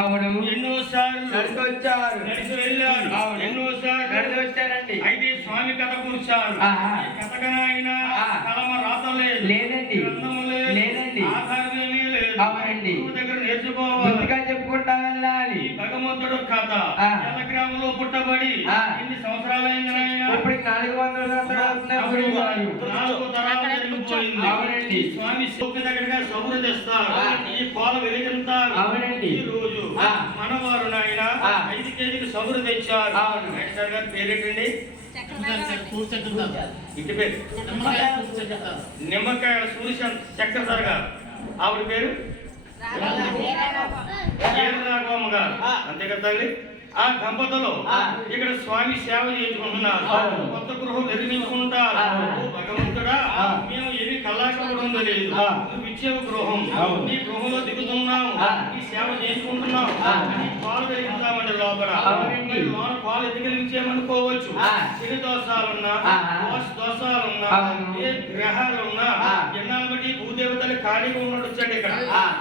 అవును. ఎన్నోసార్లు నడిచి వచ్చారు, నడిచి వెళ్ళారు. అవును. ఎన్నోసార్లు నడిచి వచ్చారండి. అయితే స్వామి కథ కూర్చారు. కథకనైనా కలమ రాత లేదు, లేదండి, గ్రంథము లేదు, లేదండి, ఆధారం ఏమీ లేదు. అవునండి. గురువు దగ్గర నేర్చుకోవాలి, ముందుగా చెప్పుకుంటా వెళ్ళాలి. భగవంతుడు కథ ఎలా గ్రామంలో పుట్టబడి ఇన్ని సంవత్సరాలైందనైనా ఇప్పటికి 400 సంవత్సరాలు 4 తరాలు జరిగిపోయింది. అవునండి. స్వామి సోకి దగ్గరగా సౌరు తెస్తారు, ఈ కోల వెలిగింతారు. అవునండి. ఈ రోజు మనవారు నాయన 5 కేజీలు సౌరు తెచ్చారు. సార్ గారు పేరేటండి? ఇంటి పేరు నిమ్మకాయల సూర్య చక్రధర్ గారు. ఆవిడ పేరు రాఘవమ్మ గారు. అంతే కదా తల్లి. ఆ దంపతులు ఇక్కడ స్వామి సేవ చేసుకుంటున్నారు. కొత్త గృహం నిర్మించుకుంటారు. భగవంతుడా, మేము ఏమి కళాకూడదు లేదు, నువ్వు ఇచ్చే గృహం, నీ గృహంలో దిగుతున్నాము, ఈ సేవ చేసుకుంటున్నావు, పాలు వెలిగిస్తామండి. లోపల లోన పాలు ఎదిగలించేమనుకోవచ్చు. శని దోషాలున్నా, దోషాలున్నా, ఏ గ్రహాలున్నా, ఎన్నాళ్ళు బట్టి భూదేవతలు ఖాళీగా ఉన్నాడు వచ్చాడు ఇక్కడ.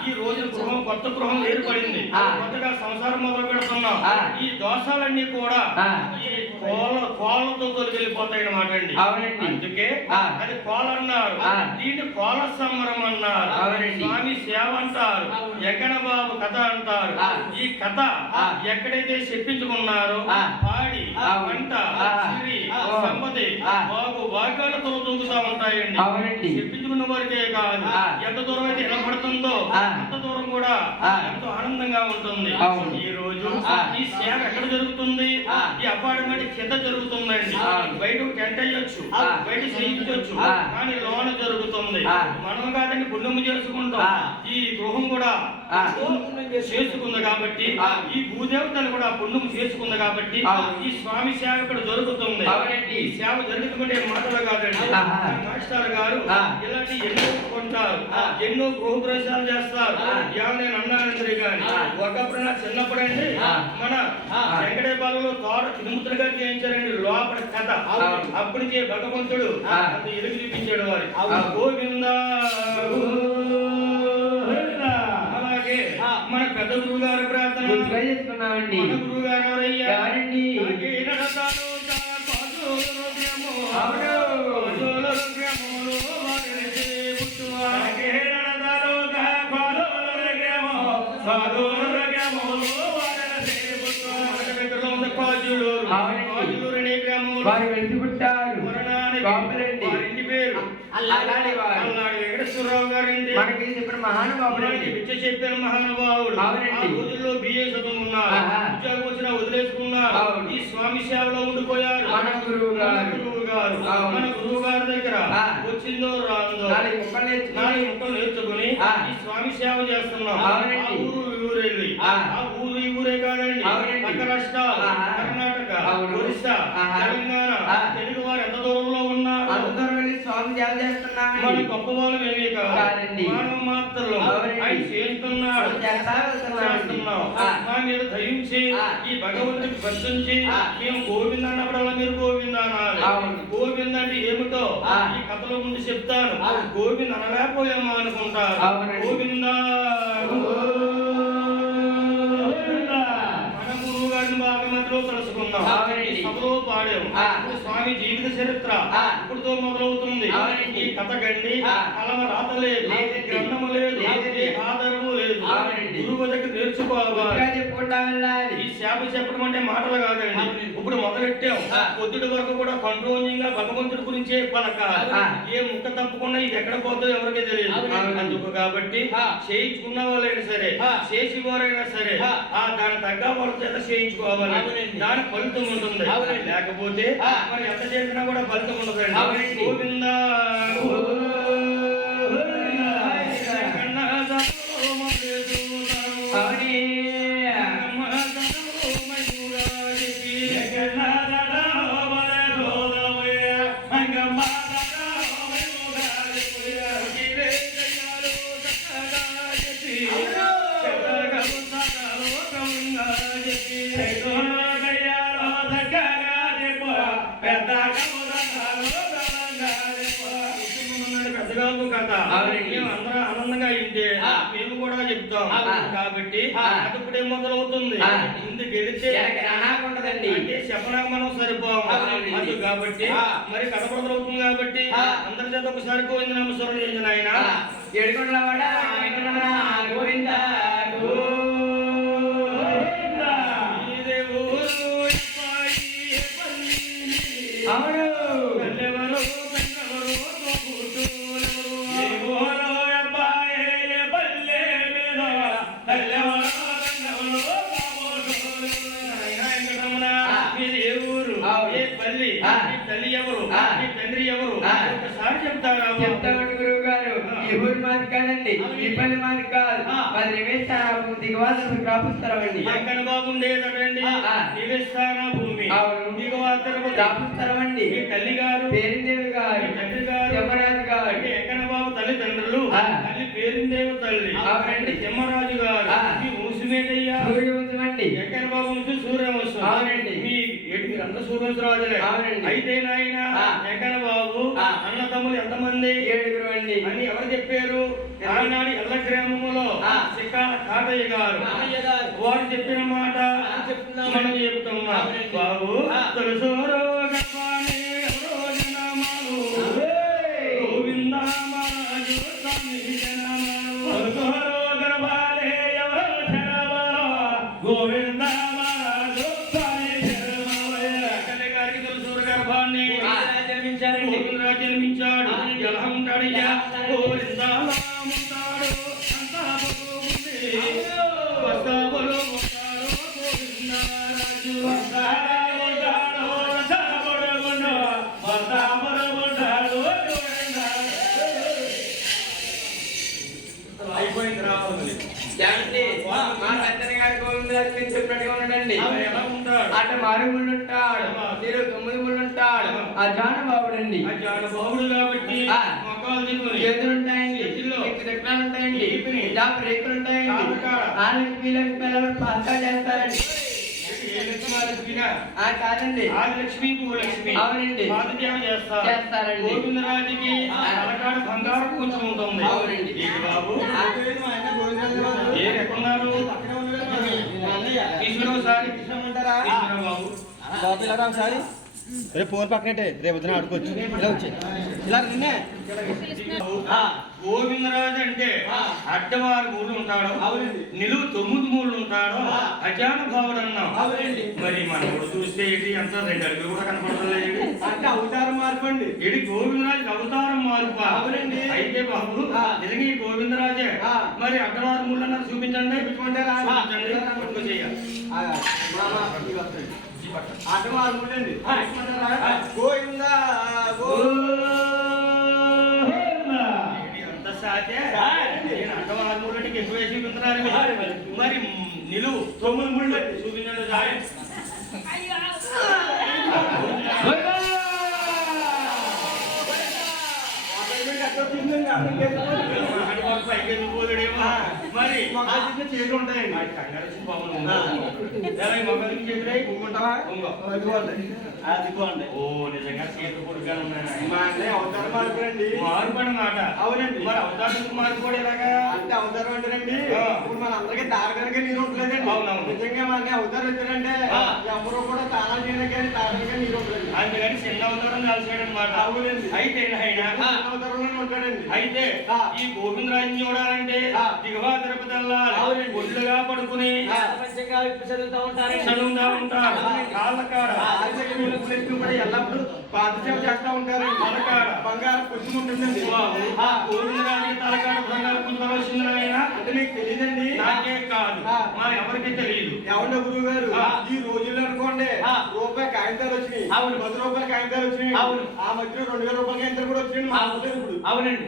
ఈ రోజు గృహం, కొత్త గృహం ఏర్పడింది, కొత్తగా సంసారం మొదలు పెడుతున్నాం. ఈ దోషాలన్నీ కూడా ఈ కోళ్ళతో తొలగిపోతాయి అన్నమాట అండి. అందుకే అది కోల అన్నారు, దీన్ని కోల సంబరం అన్నారు, స్వామి సేవ అంటారు, ఎక్కడ బాబు కథ అంటారు. ఈ కథ ఎక్కడైతే చెప్పించుకున్నారో పాడి పంట సిరి సంపద బాగు భాగ్యాలతో తూగుతా ఉంటాయండి. చెప్పించుకున్న వారికే కాదు, ఎంత దూరం అయితే వినపడుతుందో అంత దూరం కూడా ఎంతో ఆనందంగా ఉంటుంది. ఈ రోజు ఈ సేవ ఎక్కడ జరుగుతుంది? ఈ అపార్ట్మెంట్ కింద జరుగుతుందండి. బయట టెంట్ అయ్యొచ్చు, బయట చేయించవచ్చు, కానీ లోన జరుగుతుంది. మనం కాదండి పుణ్యము చేసుకుంటాం. ఈ గృహం కూడా చేసుకుంది కాబట్టి, ఈ భూదేవతలు కూడా పుణ్యం చేసుకుంది కాబట్టి ఈ స్వామి సేవ ఇక్కడ జరుగుతుంది. ఈ సేవ జరుగుతుంటే మాటలు కాదండి. మాస్టర్ గారు ఇలాంటి ఎన్నో కొంటారు, ఎన్నో గృహప్రవేశాలు చేస్తారు. నేను అన్నానందరి గాని ఒకప్పుడు నా చిన్నప్పుడండి మన వెంకటేపాలలో తోట తిరుమతులు గారు చేయించారండి లోపల కథ. అప్పటికే భగవంతుడు అంత ఎలుగు చూపించాడు వారి. గోవిందా. అలాగే మన పెద్ద గురువు గారి ప్రార్థన, మన గురువు గారు ఎవరయ్యా? వారు వెలిసి పుట్టారు. ఇంటి పేరు వెంకటేశ్వరరావు గారండి. మనకి ఇప్పుడు మహానుభావుడు చెప్పిన మహానుభావుడు. ఆ రోజుల్లో బిఏ చదువుకున్నారు, ఉద్యోగం వచ్చినా వదిలేసుకున్నారు. ఈ స్వామి సేవలో ఉండిపోయారు. మన గురువు గారు మన గురువు గారి దగ్గర వచ్చిందో రాందో 4 ముక్కలు నేర్చుకుని ఈ స్వామి సేవ చేస్తున్నాం. ఊరు వెళ్ళి ఆ ఊరు ఈ ఊరే కాదండి, పక్క రాష్ట్రాలు కర్ణాటక, ఒరిస్సా, తెలంగాణ తెలుగు వారు ఎంత దూరంలో ఉన్నారు. స్వామి సేవ చేస్తున్నాం. మన గొప్ప వాళ్ళం ఏమీ కాదండి, మానవ మాత్రం ఆయన చేస్తున్నాడు, చేస్తున్నాం. మా మీద దయించి ఈ భగవంతుడికి భక్తించి మేము గోవింద అన్నప్పుడల్లా మీరు గోవింద అనాలి. గోవింద అంటే ఏమిటో ఈ కథలో ముందు చెప్తాను. గోవింద అనలేకపోయామా అనుకుంటారు. గోవింద తెలుసుకుందాం. సభలో పాడాము. స్వామి జీవిత చరిత్ర ఇప్పుడుతో మొదలవుతుంది. ఈ కథ గండి కలమ రాత లేదు, గ్రంథము లేదు, ఆధారము లేదు. గురువు దగ్గర నేర్చుకోవాలి. ఈ సేవ చెప్పడం అంటే మాటలు కాదండి. ఇప్పుడు మొదలెట్టాం, పొద్దుటి వరకు కూడా కంట్రోలింగ్ గా భగవంతుడి గురించే పలకాలి. ఏ ముక్క తప్పకుండా ఇది ఎక్కడ పోతుందో ఎవరికీ తెలియదు. అందుకు కాబట్టి చేయించుకున్న వాళ్ళైనా సరే, చేసి వారైనా సరే దాని తగ్గ వాళ్ళ చేత చేయించుకోవాలి. దాని ఫలితం ఉంటుంది. లేకపోతే మరి ఎంత చేసినా కూడా ఫలితం ఉండదండి. గోవిందా. మొదలవుతుంది ఆ. ముందు గెలిస్తే ఉంటదండి. అంటే చెప్పడానికి మనం సరిపోము అవునండి. అది కాబట్టి ఆ. మరి కథ మొదలవుతుంది కాబట్టి ఆ. అందరి చేత ఒకసారి గోవింద నామస్వరం చేసిన ఆయన ఏడుకొండలవాడ గోవింద ఇదే ఊరు అబ్బాయి పల్లి. అవును పల్లెవరు పెద్దవరు తోబుట్టువులెవరు. ఏ ఊరు అబ్బాయి పల్లె మీద పల్లెవరు పెద్దవరు తోబుట్టువులెవరు. నాయనా వెంకటరమణ, ఆ. మీది ఏ ఊరు? అవును. ఏ పల్లి? ఆ. మీ తల్లి ఎవరు? ఆ. మీ తండ్రి ఎవరు? ఆ. ఒకసారి చెప్తారా బాబు? చెప్తామండి గురువు గారు. ఈ ఊరు మాది కాదండి, ఈ పని మాది కాదు. ఆ. మాది నివేశానం దిగవాళ్ళు రాపుస్తారమండి. ఎక్కడ బాగుండేదటండి ఆ. నివేస్తాన భూమి అవును. దిగవాతరపు రాపుస్తారమండి. మీ తల్లి గారు పేరిందేవి గారు, మీ తండ్రి గారు యమరాజు గారు. అంటే ఎక్కడ బాబు తల్లిదండ్రులు ఆ. తల్లి పేరుందేవ తల్లి అవునండి. యమరాజు గారు ఆ. మీ వంశమేటయ్యా సూర్యవంశమండి. ఎక్కడ బాబు వంశం సూర్యవంశం అవునండి. మీ మీరంతా సూర్యవంశరాజులే అవునండి. అయితే నాయన ఆ. ఎక్కడ బాబు ఆ. అన్న తమ్ములు ఎంతమంది 7 అండి. అని ఎవరు చెప్పారు? ఆనాడు ఎల్ల గ్రామములో ఆ. చిక్కాల కాటయ్య గారు వారు చెప్పిన మాట మనం చెబుతున్నాం. అవునండి. బాబు ఆ. తులసోరో గప్పానే ఎవరో జనమాలు. గోవిందమారాజు స్వామి జనమాలు. తులసోరో గప్పానే ఎవరో జనమాలు. గోవిందమారాజు స్వామి జనమాలు. కన్నయ్య గారికి తులసోరు గర్భాన్ని ఆ. జన్మించారండి. గోవిందరాజు జన్మించాడు. అవునండి. ఎలా ఉంటాడయ్యా? గోవిందలా ఉంటాడు అంతా బాగుంది. వస్తావులు ఉంటాడు గోవిందరాజు. వస్తావులు ఉంటాడు వస్తావులు ఉంటాడు గోవిందరాజు. అయిపోయింది రావాలి. ఏమండి? మా పెద్దన్న గారు గోవిందరాజు మీరు చెప్పినట్టుగా ఉన్నాడండి. మరి ఎలా ఉంటాడు? అటు మారుముళ్ళు ఉంటాడు, మీరు 9 ముళ్ళు ఉంటాడు. ఆ జానబాబుడండి. ఆ జానబాబుడు కాబట్టి ఆ. మొక్కలు దిగుని చేతులు ఉంటాయండి, చేతుల్లో చక్రాలు ఉంటాయండి, ఈపిని. జాబ్ రేకులు ఉంటాయండి. కాదు. ఆలకి పాస్తా చేస్తారండి. ఏ లక్ష్మీనారాయణ ఆ కాదండి. ఆదిలక్ష్మి భూలక్ష్మి అవునండి. పాదసేవ చేస్తారండి. గోవిందరాజుకి తలకాడ బంగారం కొంచెం ఉంటుంది. అవునండి. ఏంటి బాబు ఆ. ఏ ఎక్కడున్నారు? తీసుకురా ఒకసారి. తీసుకురా బాబు. రేపు ఫోన్ పక్కనట్టే రేపు వద్దున ఆడుకోవచ్చు ఇలా వచ్చి ఇలా నిన్నే గోవిందరాజు అంటే అడ్డవారు మూడు ఉంటాడు. నిలువు 9 మూడు ఉంటాడు. అజాన భావుడు అన్నాం. మరి మనోడు చూస్తే ఏంటి అంత 2 అడుగులు కూడా కనపడలేదు. అంటే అవతారం మార్పండి ఇది గోవిందరాజు అవతారం మార్పు. అవునండి. అయితే బాబు నిజంగా ఈ గోవిందరాజే. మరి అడ్డవారు మూడు అన్నారు చూపించండి. చూపించండి. పట్టుకో చెయ్యాలి. ఆట మార్పండి గోవిందా అంత సాటే నేను అడ్డవారు మూడుకి ఎక్కువ వేసి చూపించున్నాను. మరి నిలువు 9 ముళ్ళు చూపించండి. మరి చేతులు ఉంటాయండి అదిగోండి ఓ నిజంగా చేతులు కొడుకుగానే ఉన్నాయి. మా అన్నయ్య అవతారం మార్పండి మారుపడి మాట. అవునండి. మరి అవతారం మారుకోడు ఎలాగా? అంటే అవతారం అంటారండి ఆ. ఇప్పుడు మన అందరికీ దారకనగా నీరు ఉంటలేదండి. అవునవును. నిజంగా మన అవతారం ఎత్తారంటే ఆ. ఎవరు కూడా తాళాలు చేయడానికి కానీ దారకనగా నీరు ఉంటలేదు. అందుకని చిన్న అవతారం కలిసాడనమాట. అవునండి. అయితే నాయన అవతారంలో ఉంటాడండి. అయితే ఆ. ఈ గోవిందరాజు చూడాలంటే ఆ. దిగవా తిరుపతి వెళ్ళాలి. అవునండి. ఒళ్ళుగా పడుకుని చదువుతా ఉంటారు. చదువుతా ఉంటారు. కాళ్ళ కాడ ఆదిశక్తి వీళ్ళకి కూడా ఎల్లప్పుడూ పాదసేవ చేస్తా ఉంటారు. తలకాడ బంగారం పుష్పం ఉంటుందండి. బాబు, గోవిందరాజు తలకాడ బంగారు పుంజవలసింది నాయన. అంటే మీకు తెలియదండి. నాకే కాదు ఆ. మా ఎవరికి తెలియదు. ఏమన్నా గురువు గారు ఆ. ఈ రోజుల్లో అనుకోండి ఆ. రూపాయి కాగితాలు వచ్చినాయి. అవును. 10 రూపాయల కాగితాలు వచ్చినాయి. అవును. ఆ మధ్యలో 2000 రూపాయల కాగితాలు కూడా వచ్చినాయి. మా ఊళ్ళో ఇప్పుడు అవునండి.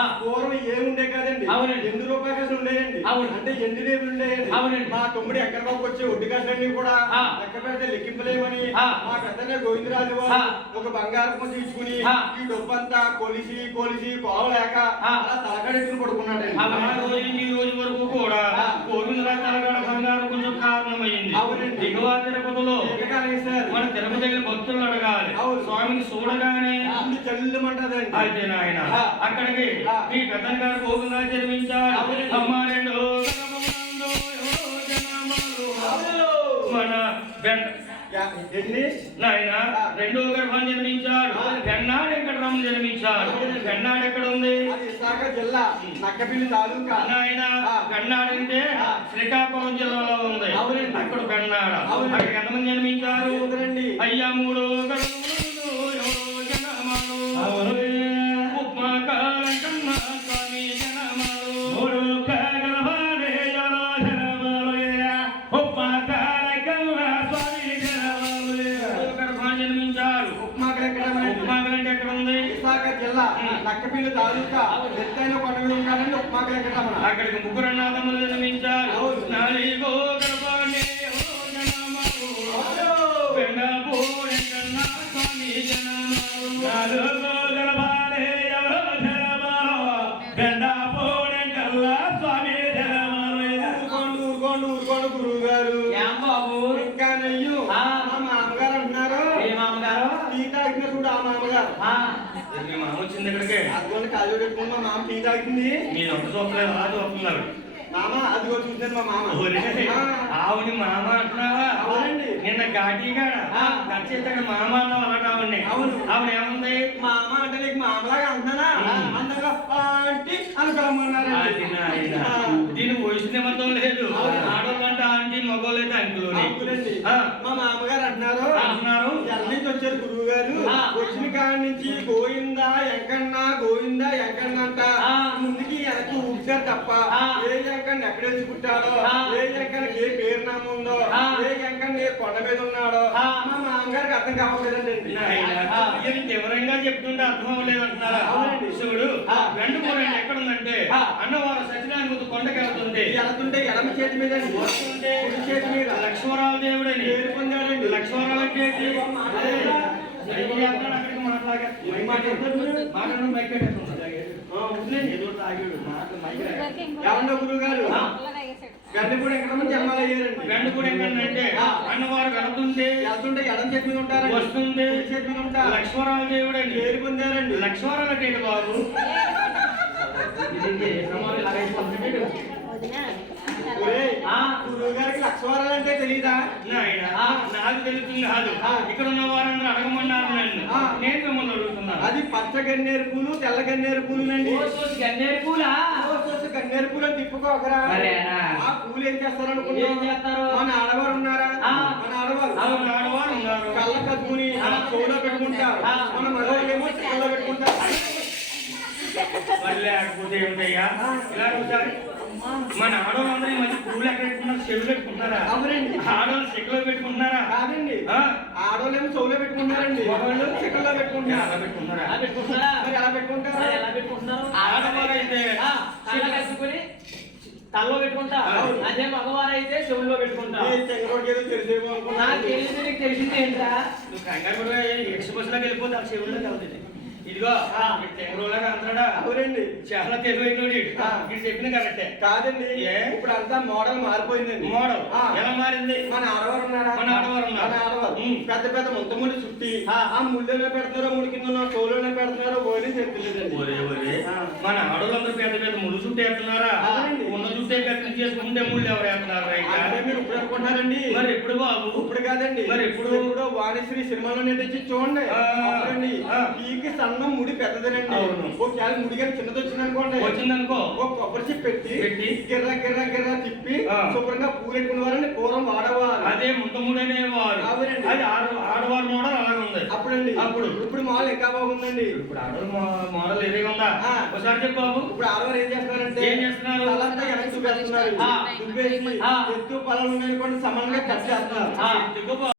ఆ? పూర్వం ఏముండే కాదండి. అవునండి. 8 రూపాయల కాసులు ఉండేయండి. అవును. అంటే ఎండినేవి ఉండేయండి. అవునండి. మా తమ్ముడు ఎక్కడ బాబు వచ్చే ఒడ్డు కాసులన్నీ కూడా ఆ. లెక్క పెడితే లెక్కింపలేమని ఆ. మా పెద్దనే గోవిందరాజు ఆ. ఒక బంగారం కొంచెం ఇచ్చుకుని ఆ. ఈ డబ్బంతా కొలిసి కోవలేక ఆ. అలా తలకాడెట్టుకుని పడుకున్నాడండి. ఆ రోజు నుంచి ఈ రోజు వరకు కూడా ఆ. గోవిందరాజు తలకాడ బంగారం కొంచెం కారణమైంది. అవునండి. దిగువా తిరుపతిలో ఏకకాలం సార్ మన తిరుపతి దగ్గర భక్తులు అడగాలి. అవును. స్వామిని చూడగానే ముందు చల్లమంటదండి. అయితే నాయన ఆ. అక్కడికి ఆ. మీ పెద్దలు గారు గోవిందరాజు జన్మించాడు. అవునండి. అమ్మ రెండో గర్భమునందు ఎవరో జనములు మన ఎన్ని నాయన రెండో గర్భం జన్మించాడు వెన్నాడు వెంకటరామ జన్మించాడు వెన్నాడు ఎక్కడ ఉంది అది విశాఖ జిల్లా నక్కపిల్లి తాలూకా నాయన వెన్నాడు అంటే శ్రీకాకుళం జిల్లాలో ఉంది అవునండి. అక్కడ వెన్నాడు అవునండి. అక్కడికి ఎంతమంది జన్మించారు రండి అయ్యా మూడో గర్భములు ఎవరో జనమాలు ఉప్మాకాల కన్నా స్వామి జనమాలు మూడో గర్భాలే ఎవరో జనమాలు ఉప్మాకాల కన్నా స్వామి జనమాలు గర్భం జన్మించారు ఉప్మాకలు ఎక్కడ ఉప్మాకలు అంటే ఎక్కడ ఉంది విశాఖ జిల్లా నక్కపిల్లి తాలూకా ఎత్తైన కొండ మీద ఉంటాడండి ఉప్మాకలు ఎక్కడ అక్కడికి ముగ్గురు అన్నదమ్ములు జన్మించారు నాలుగో గర్భాలే ఎవరో జనమాలు వెన్నపూడి కన్నా స్వామి జనమాలు నాలుగో గర్భాలే ఎవరో జనమాలు వెన్నపూడి కన్నా స్వామి జనమాలు ఊరుకోండి గురువు గారు ఏం బాబు ఇంకా నెయ్యు ఆ. మా మామగారు అంటున్నారు ఏ మామగారు టీ తాగిన చూడు ఆ మామగారు మీ మామ వచ్చింది ఇక్కడికి అదిగోండి కాలు పెట్టుకుని మా మామ టీ తాగుతుంది నేను ఒకటి చూపలేదు అలా చూస్తున్నారు మామ అదిగో చూసాను మా మామ ఆ. ఆవిని మామ అంటున్నావా అవునండి. నిన్న ఘాటీగాడ ఆ. ఖచ్చితంగా మామ అన్నావు అలాంటి ఆవిడ్ని అవును. ఆవిడ ఏముంది మామ అంటే నీకు మామలాగా అంటున్నానా ఉమ్. అందంగా ఆంటీ అని పిలవమన్నారు అది నాయన. దీని వయసు నిమిత్తం లేదు ఆడవాళ్ళు అంటే ఆంటీ మగవాళ్ళు అయితే అంకులోని అవునండి. ఆ. మా మామగారు అంటున్నారు అంటున్నారు ఎల్ల నుంచి వచ్చారు గురువు గారు ఆ. వచ్చిన కాడి నుంచి గోయిందా ఎంకన్నా అంట ఆ. ముందుకి వెనక్కి ఊడ్చారు తప్ప ఆ. ఏ ఎంకన్నా ఎక్కడేసి పుట్టాడో ఆ. ఏ ఎంకన్నా ఏ పేరు నామం ఉందో ఆ. ఏ ఎంకన్నా ఏ కొండ మీద ఉన్నాడో ఆ. మా మామగారికి అర్థం కావట్లేదండి నాయన. ఆ. ఏం వివరంగా చెప్తుంటే అర్థం అవ్వలేదు అంటున్నారా అవునండి. శివుడు ఆ. వెండుకోరండి ఎక్కడ ఉందంటే ఆ. అన్నవారు సత్యనారాయణ కొండకి వెళ్తుంది వెళ్తుంటే ఎడమ చేతి మీద వస్తుంటే కుడి చేతి మీద లక్ష్మణరావు దేవుడని పేరు పొందాడండి లక్ష్మణరావు అంటే ఏంటి? మాట్లాడరా? అయ్యి అక్కడ అక్కడికి మాట్లాడగా. ఏం మాట్లాడతారు మీరు? మాట్లాడడం మైక్ పెట్టేస్తున్నారు. ఆ, వదిలేండి. ఏదో తాగాడు. మాటలు మైక్ పెట్టేస్తున్నారు. ఏమన్నా గురువు గారు ఆ. గండిపూడి ఎక్కడ జన్మాలయ్యారండి వెండు కూడా ఏంటంటే ఆ. అన్నవారు వెళ్తుంటే వెళ్తుంటే ఎడం చేతి మీద ఉంటారండి వస్తుంది కుడి చేతి మీద ఉంటారు లక్ష్మణరావు దేవుడని పేరు పొందారండి లక్ష్మణరావు అంటే ఏంటి బాబు ఒరేయ్, ఆ. గురువు గారికి లక్ష్మణరావు అంటే తెలీదా నాయన, ఆ. నాకు తెలుస్తుంది కాదు ఆ. ఇక్కడ ఉన్న వారందరూ అడగమన్నారు నన్ను ఆ. నేను మిమ్మల్ని అడుగుతున్నాను అది పచ్చ గన్నేరు పూలు తెల్ల గన్నేరు పూలునండి గన్నేరు పూలా గన్నేరు పూలు అని తిప్పుకోకరా మరేనా? ఆ పూలు ఏం చేస్తారు ఏం అనుకున్నాం చేస్తారు? మన ఆడవారు ఉన్నారా ఆ. మన ఆడవారు అవును, ఆడవారు ఉన్నారు కళ్ళ కదుకుని చెవులో పెట్టుకుంటారు ఆ. మన మగవాళ్ళేమో చెవులో పెట్టుకుంటారు మరి లేకపోతే ఏమిటయ్యా ఇలా ఒకసారి మన ఆడవాళ్ళందరూ ఈ మధ్య పువ్వులు ఎక్కడ పెట్టుకున్నారు చెవులు పెట్టుకుంటున్నారా అవునండి. ఆడవాళ్ళు చెక్కులో పెట్టుకుంటున్నారా కాదండి ఆ? ఆడవాళ్ళేమో చెవులో పెట్టుకుంటారండి మగవాళ్ళు చెక్కల్లో ఎలా పెట్టుకుంటారు పెట్టుకుంటున్నారా ఎలా పెట్టుకుంటారా? మరి ఎలా పెట్టుకుంటారు మరి ఎలా పెట్టుకుంటున్నారు? ఆడవారైతే ఆ, కళ్ళ కట్టుకుని తలలో పెట్టుకుంటా అవును. అదే మగవారైతే చెవుల్లో పెట్టుకుంటా ఏ చెంగరోడ్కి ఏదో తెలిసేమో నాకు అనుకున్నాను తెలిసి నీకు తెలిసింది ఏంటా? నువ్వు కంగారు కూడా ఎక్స్పోజ్లోకి వెళ్ళిపోతే ఆ చెవుల్లో వెళ్తుంది ఇదిగో తెంగరోళ్ళగా అంటాడా అవునండి చాలా తెలివైనోడు ఆ. ఇది చెప్పిన కరెక్టే కాదండి ఏ? ఇప్పుడు అంతా మోడల్ మారిపోయిందండి మోడల్ ఆ. ఎలా మారింది మన ఆడవారు ఉన్నారా మన ఆడవారు ఉన్నారు. మన ఆడవారు ఉమ్. పెద్ద పెద్ద ముంత ముడి చుట్టి ఆ. ఆ ముళ్ళలో పెడుతున్నారో ముడి కింద తోలులో పెడుతున్నారో ఓడి తెలియదండి ఒరే ఒరే ఆ. మన ఆడవాళ్ళందరూ పెద్ద పెద్ద ముళ్ళు చుట్టూ వేస్తున్నారా అవునండి. ఉన్న చుట్టే కత్తి చేసుకుంటే ముళ్ళు ఎవరు వేస్తున్నారా ఇంకా అంటే మీరు ఇప్పుడు అనుకుంటున్నారండి మరి ఎప్పుడు బాబు ఇప్పుడు కాదండి మరి ఎప్పుడు? ఎప్పుడో వాణిశ్రీ సినిమాలో నటించి చూడండి ఆ. అప్పుడండి ఆ. పీకి సన్నం ముడి పెద్దదనండి అవును. ఒకవేళ ముడి కానీ చిన్నది వచ్చింది అనుకోండి వచ్చిందనుకో ఒక కొబ్బరి చిప్ పెట్టి, పెట్టి గిర్ర తిప్పి ఆ. శుభ్రంగా పూరెట్టుకునే వారని పూర్వం వాడేవారు అదే ముంతముడనే వారు అవునండి. అది ఆడవారు మోడల్ అలాగే ఉంది అప్పుడండి అప్పుడు. ఇప్పుడు మాల్ ఇంకా బాగుందండి ఇప్పుడు ఆడవారు మోడల్ ఏదేగా ఉందా ఆ. ఒకసారి చెప్పు బాబు ఇప్పుడు ఆడవారు ఏం చేస్తున్నారంటే ఏం చేస్తున్నారు? తలంతా వెనక్కి దుబ్బేస్తున్నారు ఆ. దుబ్బేసి ఆ. ఎత్తు పొలాలు ఉన్నాయనుకోండి సమానంగా కట్ చేస్తున్నారు దిగు బాబు.